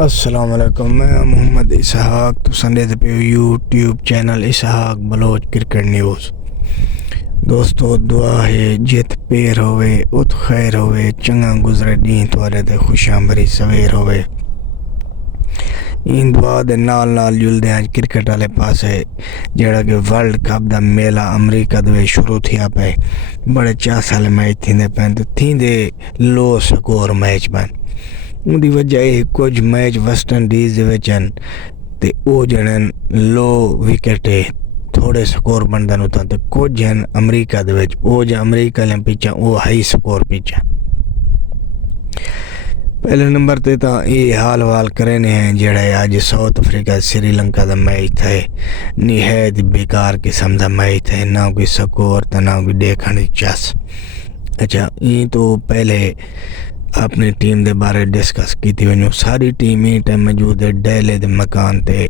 السلام علیکم، میں محمد اسحاق تو سنڈے پہ یوٹیوب چینل اسحاق بلوچ کرکٹ نیوز۔ دوستو دعا ہے جت پیر ہوئے ات خیر ہوئے، چنگا گزرے دین توارے تے خوشاں بری سویر ہوئے۔ این دعا دے نال نال جلدے آج کرکٹ والے پاسے جڑا کہ ورلڈ کپ دا میلہ امریکہ دے شروع تھیا پے، بڑے 4 سال میچ تھیندے پین تے تھیندے لو سکور میچ بن۔ ان دی وجہ ہے کچھ میچ ویسٹ انڈیز دے وچن تے او جڑن لو وکٹ تھوڑے سکور بندن ہوتا تے کچھ جن امریکہ دے وچ او جا امریکہ لیں پیچھا او ہائی سکور پیچھا۔ پہلے نمبر تے تا یہ حال وال کرنے ہیں جڑا آج ساؤتھ افریقہ سری لنکا دا میچ تھے، نہایت بیکار قسم دا میچ تھے، نہ کوئی سکور تے نہ کوئی دیکھنے چس۔ اچھا یہ تو پہلے اپنی ٹیم دے بارے ڈسکس کی تھی، ونجو ساری ٹیم ہی ٹائم موجود ہے ڈیلے دے مکان تے،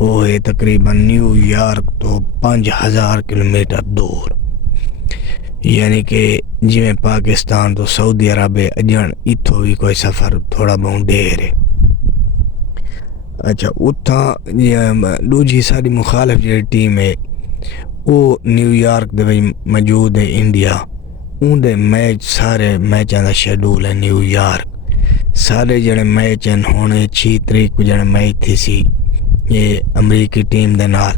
وہ ہے تقریباً نیو یارک تو 5000 کلومیٹر دور، یعنی کہ جی میں پاکستان تو سعودی عربیہ اجن اتھو بھی کوئی سفر تھوڑا بہت دیر ہے۔ اچھا اتھا دوجی ساری مخالف جی ٹیم ہے وہ نیو یارک دے موجود ہے انڈیا، ان دے میچ سارے میچاں دا شیڈول ہے نیو یارک، سارے جڑے میچ ہیں ہونے 6 تاریخ کو جڑے میچ تھی سی یہ امریکی ٹیم دے نال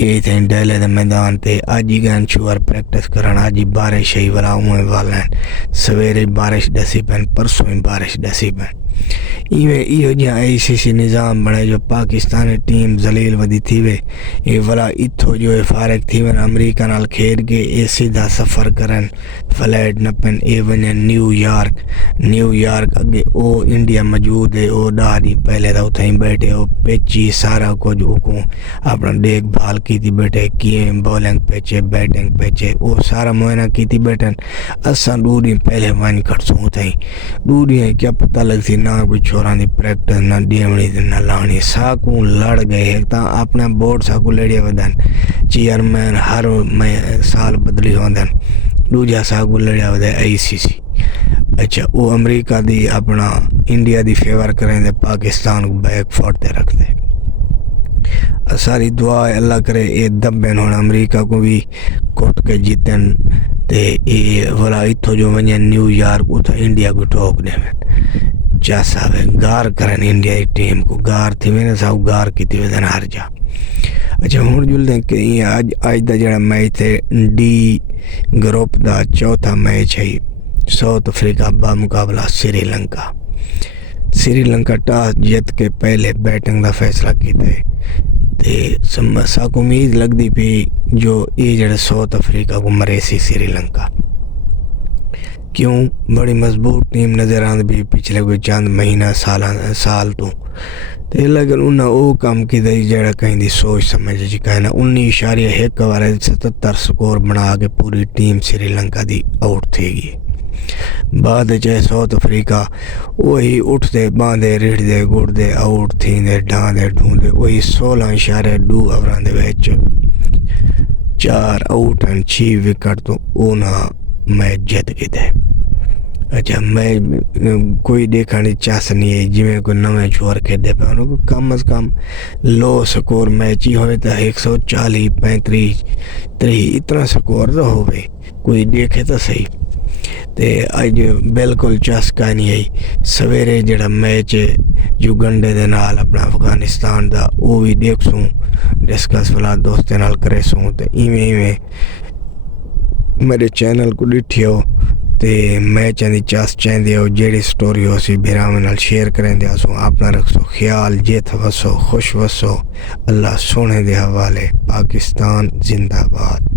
یہ تھے ڈیلے دے میدان تے، آج ہی گئن شوار پریکٹس کرن، آج ہی بارش ہی والا ہوئے والا ہیں، سویرے بارش ڈسی پین، پرسوں ہی بارش ڈسی پین۔ یہ جہاں ICC نظام بنے جو پاکستانی ٹیم ذلیل ودی تھی وے، یہ والا اتھو جو فارغ تھی ون امریکہ نال کھیل کے یہ سیدھا سفر کرن فلائٹ نہ پن اے ونجن نیو یارک اگے او انڈیا موجود ہے، او ڈاری پہلے دا اتھائیں بیٹھے، او پیچی سارا کچھ اوکوں اپنا دیکھ بھال کی تھی بیٹھے، کیے بولنگ پیچے بیٹنگ پیچے او سارا معائنہ کی تھی بیٹھن۔ اساں دوری پہلے ون کھڑسوں اتھائیں دوری ہیں کیا پتہ لگتی نہ کوئی چھوڑان دی پریکٹس نہ ڈیمنی دی نہ لانی، ساکوں لڑ گئے ایک تا اپنا بورڈ ساکوں لڑیا ودن، چیئرمین ہر سال بدلی ہوندن، دوجہ ساکوں لڑیا ودن ICC۔ اچھا وہ امریکہ دی اپنا انڈیا دی فیور کریں دے، پاکستان کو بیک فوٹ تے رکھ دے۔ ساری دعا ہے اللہ کرے یہ دبن ہونا امریکہ کو بھی کوٹ کے جیتن تے یہ والا اتھو جو ونجن نیو یارک اتھا انڈیا کو ٹھوک دے میں چاسا ہے گار کرن انڈیا دی ٹیم کو گار تھی میں نے ساو گار کی تھی ودن ہر جا۔ اچھا ہون جل دیں کہ یہ آج دا جڑا میچ تھے ڈی گروپ دا چوتھا میچ ہے، ساؤتھ افریقہ با مقابلہ سری لنکا ٹاس جیت کے پہلے بیٹنگ دا فیصلہ کیتے تے ساکو امید لگ دی پی جو یہ جڑا ساؤتھ افریقہ کو مرے سی سری لنکا، کیوں بڑی مضبوط ٹیم نظر آند بھی پچھلے کوئی چند مہینہ سال تو تے لیکن انہاں او کام کی دی جڑا کہیں دی سوچ سمجھ جی کہنا 19.1 وارے 77 سکور بنا کے پوری team Sri Lanka the out تھے گی۔ بعد چاہے ساؤتھ افریقہ وہی اٹھتے باندھے ریڑھ دے گڑ دے آؤٹ تھیں دے ڈھان دے ڈھونڈے وہی 16.2 اووران دے ویچ 4 آؤٹ ہیں 6 وکٹ تو اونا میچ جیت گئے تھے۔ اچھا میچ کوئی دیکھا نہیں چاس نہیں ہے جی میں کوئی نویں چھوڑ کے دے پہ انہوں کو کم از کم لو سکور میچ ہی ہوئے تھا 140 35 30 اتنا سکور تو ہوئے کوئی دیکھے تو صحیح تے آج بالکل چاس کا نہیں ہے۔ سویرے جڑا میچ یوگنڈے دے نال اپنا افغانستان دا وہ بھی دیکھ سوں ڈسکس والا دوستے نال کرے سوں تے ایویں میرے چینل کو ڈٹھیو تے میچ دی چاس چاہندے ہو جیڑی سٹوری ہو سی بھیرامے نال شیئر کریں دیا سو، اپنا رکھ سو خیال، جیت وسو خوش وسو، اللہ سونے دے حوالے، پاکستان زندہ باد۔